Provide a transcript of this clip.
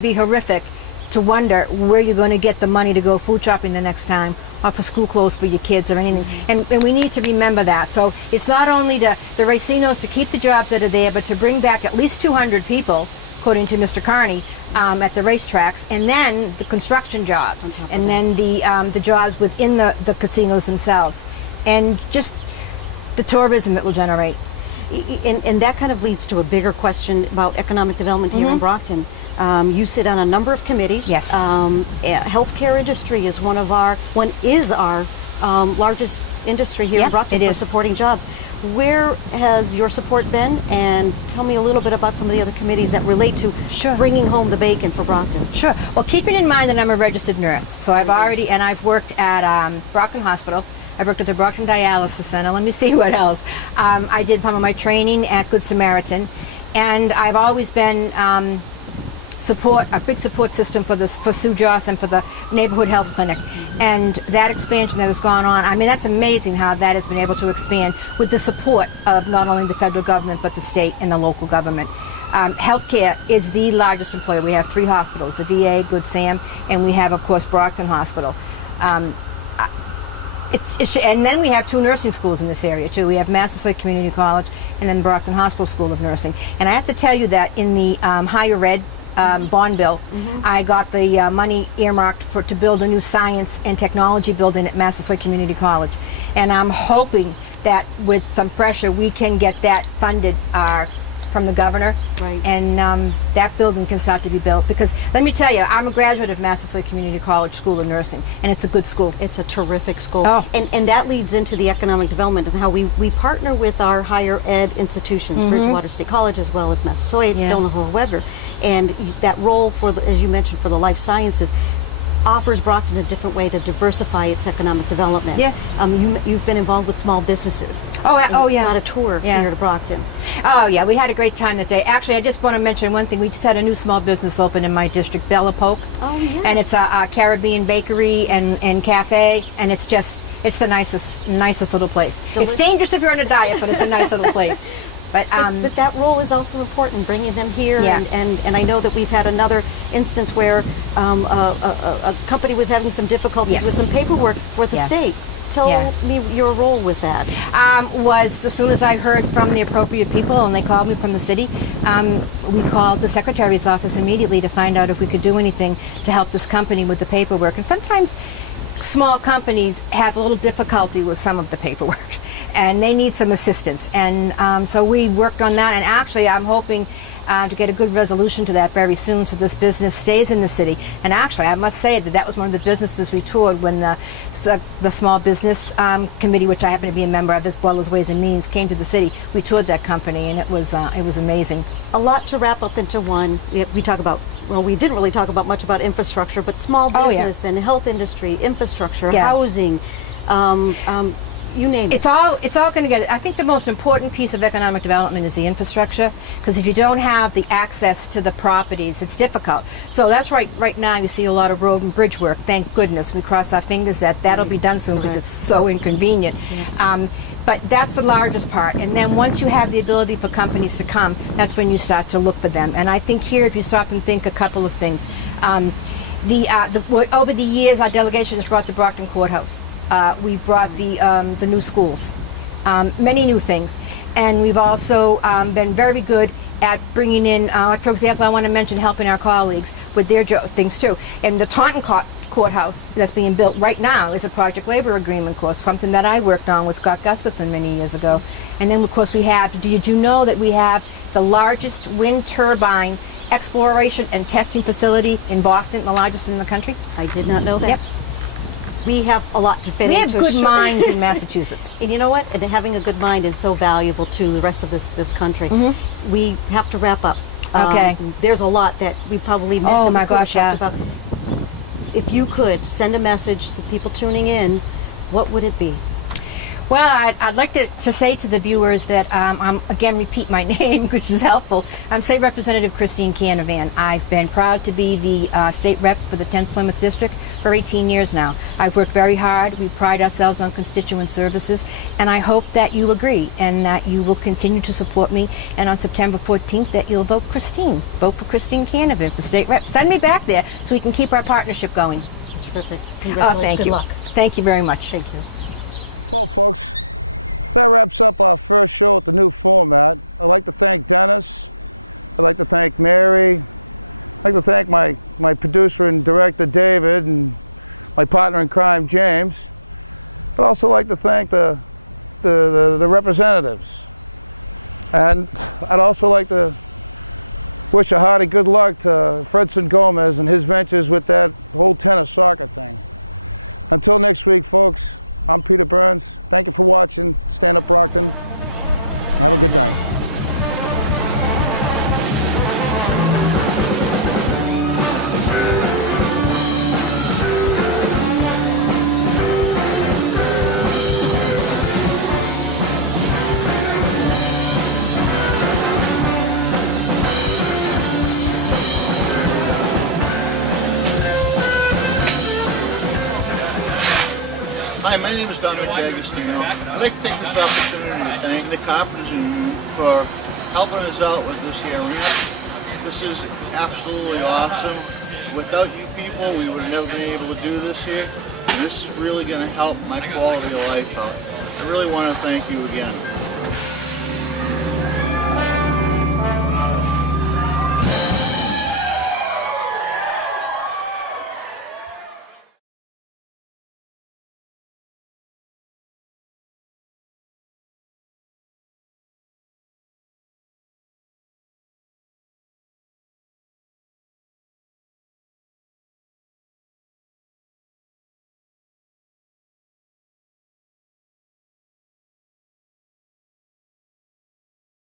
Be horrific to wonder where you're going to get the money to go food shopping the next time, or for school clothes for your kids or anything. And we need to remember that. So it's not only the racinos to keep the jobs that are there, but to bring back at least 200 people, according to Mr. Carney, at the racetracks, and then the construction jobs, and then the jobs within the casinos themselves, and just the tourism it will generate. And that kind of leads to a bigger question about economic development here in Brockton. You sit on a number of committees. Yes. Healthcare industry is one is our largest industry here in Brockton for supporting jobs. Where has your support been? And tell me a little bit about some of the other committees that relate to bringing home the bacon for Brockton. Sure. Well, keeping in mind that I'm a registered nurse, so I've worked at Brockton Hospital. I worked at the Brockton Dialysis Center. Let me see what else. I did some of my training at Good Samaritan, and I've always been a big support system for Sue Joss and for the neighborhood health clinic, and that expansion that has gone on. I mean, that's amazing how that has been able to expand with the support of not only the federal government but the state and the local government. Healthcare is the largest employer. We have 3 hospitals: the VA, Good Sam, and we have, of course, Brockton Hospital. And then we have 2 nursing schools in this area too. We have Massasoit Community College and then Brockton Hospital School of Nursing. And I have to tell you that in the higher ed bond bill, I got the money earmarked to build a new science and technology building at Massasoit Community College. And I'm hoping that with some pressure we can get that funded from the governor, and that building can start to be built. Because let me tell you, I'm a graduate of Massasoit Community College School of Nursing, and it's a good school. It's a terrific school. And that leads into the economic development and how we partner with our higher ed institutions, Bridgewater State College as well as Massasoit, Stonehall Weber, and that role for, as you mentioned, for the life sciences offers Brockton a different way to diversify its economic development. You've been involved with small businesses. Got a tour here to Brockton. Oh yeah, we had a great time that day. Actually, I just want to mention one thing. We just had a new small business open in my district, Bella Poke. Oh yes. And it's a Caribbean bakery and cafe, and it's the nicest little place. Delicious. It's dangerous if you're on a diet, but it's a nice little place. But that role is also important, bringing them here. And I know that we've had another instance where a company was having some difficulties with some paperwork for the state. Tell me your role with that. Was as soon as I heard from the appropriate people and they called me from the city, we called the secretary's office immediately to find out if we could do anything to help this company with the paperwork. And sometimes small companies have a little difficulty with some of the paperwork, and they need some assistance. And so we worked on that, and actually I'm hoping to get a good resolution to that very soon so this business stays in the city. And actually I must say that was one of the businesses we toured when the small business committee, which I happen to be a member of, as well as Ways and Means, came to the city. We toured that company, and it was amazing. A lot to wrap up into one. We talk about, well, we didn't really talk about much about infrastructure, but small business and health industry, infrastructure, housing, you name it. It's all going to get. I think the most important piece of economic development is the infrastructure, because if you don't have the access to the properties, it's difficult. So that's right now you see a lot of road and bridge work. Thank goodness. We cross our fingers that that'll be done soon, because it's so inconvenient. But that's the largest part. And then once you have the ability for companies to come, that's when you start to look for them. And I think here, if you stop and think, a couple of things. Over the years, our delegation has brought the Brockton Courthouse. We brought the new schools, many new things, and we've also been very good at bringing in, like for example, I want to mention helping our colleagues with their things too. And the Taunton Courthouse that's being built right now is a project labor agreement course, something that I worked on with Scott Gustafson many years ago. And then of course we have, did you know that we have the largest wind turbine exploration and testing facility in Boston, the largest in the country? I did not know that. Yep. We have a lot to fit into. We have good minds in Massachusetts. And you know what? And having a good mind is so valuable to the rest of this country. We have to wrap up. Okay. There's a lot that we probably missed. Oh my gosh, about. If you could send a message to people tuning in, what would it be? Well, I'd like to say to the viewers that, again, repeat my name, which is helpful. I'm State Representative Christine Canavan. I've been proud to be the state rep for the 10th Plymouth District for 18 years now. I've worked very hard. We pride ourselves on constituent services, and I hope that you agree and that you will continue to support me, and on September 14th that you'll vote Christine. Vote for Christine Canavan for state rep. Send me back there so we can keep our partnership going. Terrific. Oh, thank you. Good luck. Thank you very much. Thank you. Hi, my name is Dominic D'Agostino. I'd like to take this opportunity to thank the Carpenters Union for helping us out with this here ramp. This is absolutely awesome. Without you people, we would have never been able to do this here. And this is really going to help my quality of life out. I really want to thank you again.